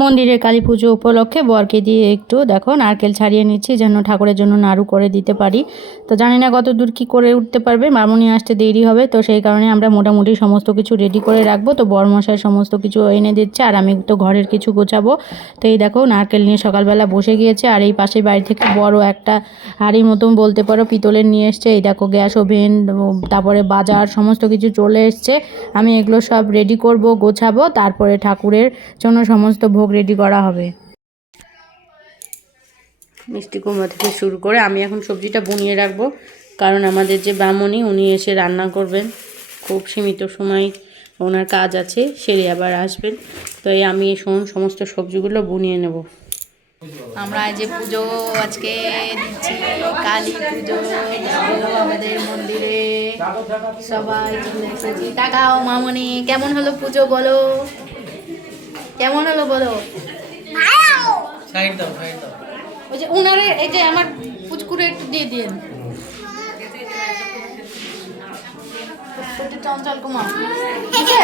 মন্দিরে কালী পুজো উপলক্ষে বরকে দিয়ে একটু দেখো নারকেল ছাড়িয়ে নিচ্ছি, যেন ঠাকুরের জন্য নাড়ু করে দিতে পারি। তো জানি না কত দূর কী করে উঠতে পারবে, মামুনি আসতে দেরি হবে, তো সেই কারণে আমরা মোটামুটি সমস্ত কিছু রেডি করে রাখব। তো বরমশাই সমস্ত কিছু এনে দিচ্ছে, আর আমি তো ঘরের কিছু গোছাবো। তো এই দেখো নারকেল নিয়ে সকালবেলা বসে গিয়েছে, আর এই পাশের বাড়ি থেকে বড় একটা হাড়ির মতন বলতে পারো পিতলের নিয়ে এসছে। এই দেখো গ্যাস ওভেন, তারপরে বাজার, সমস্ত কিছু চলে এসছে। আমি এগুলো সব রেডি করব, গোছাবো, তারপরে ঠাকুরের জন্য সমস্ত ভোগ রেডি করা হবে। মিষ্টি কুমড়া থেকে শুরু করে আমি এখন সবজিটা বুনিয়ে রাখব। কারণ আমাদের যে ব্রাহ্মণী উনি এসে রান্না করবেন। খুব সীমিত সময় ওনার কাজ আছে সেরে আবার আসবেন। তো এই আমি এই সম- সমস্ত সবজিগুলো বুনিয়ে নেব। আমরা যে পুজো আজকে দিচ্ছি কালী পুজো আমাদের মন্দিরে সবাই চলে এসেছি। তাকাও মামনি কেমন হলো পুজো বলো? কেমন হলো বলো? সাইড দাও সাইড দাও। ওই যে উনারে এই যে আমার পুচকুরে একটু দিয়ে দিন চঞ্চল কুমার।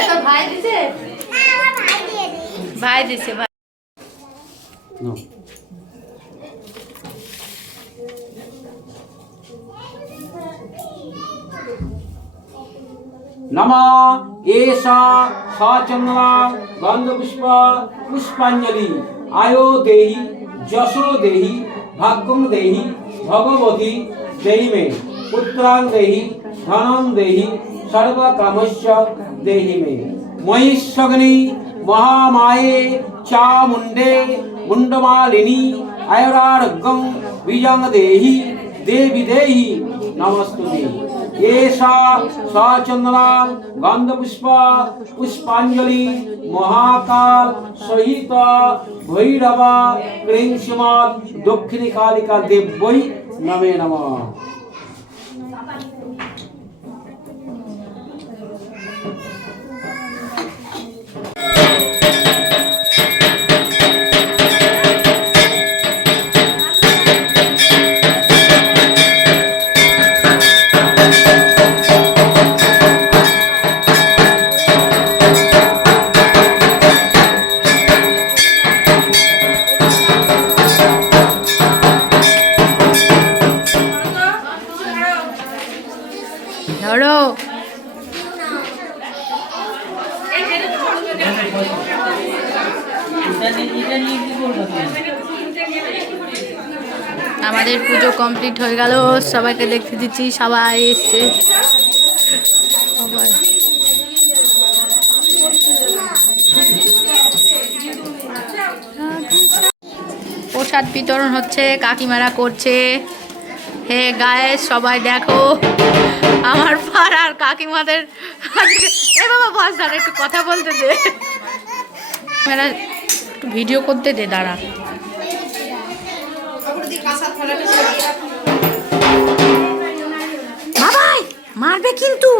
তোর ভাই দিছে? ভাই দিছে ভাই। নম। এষা সচন্দ্রা গন্ধপুষ্প পুষ্পাঞ্জলি। আয়ো দেহি, যশো দেহি, ভাগ্যম দেহি, ভগবতী দেহি মে। পুত্রাং দেহি ধনম দেহি, সর্বকামস্য দেহি মে। মহিষগ্নি মহামায়ে চামুণ্ডে মুণ্ডমালিনী আয়রারোগ্যং বীজং দেহি, দেবী দেহি। নমস্তুতে। এষা সচন্দ্রা গন্ধপুষ্প পুষ্পাঞ্জলি মহাকাল সহিত ভৈরবা ক্রিং শ্রীমৎ দক্ষিণী কালিকা দেব্যই নমে নমঃ। আমাদের পুজো কমপ্লিট হয়ে গেল, সবাইকে দেখতে দিচ্ছি, সবাই এসছে। প্রসাদ বিতরণ হচ্ছে, কাকিমারা করছে। হে গায়ে সবাই দেখো, আমার পাড়ার কাকিমাদের এ বাবা, বস দাঁড়া একটু কথা বলতে দে। মেয়েরা একটু ভিডিও করতে দে, দাঁড়া। মারবে কিন্তু।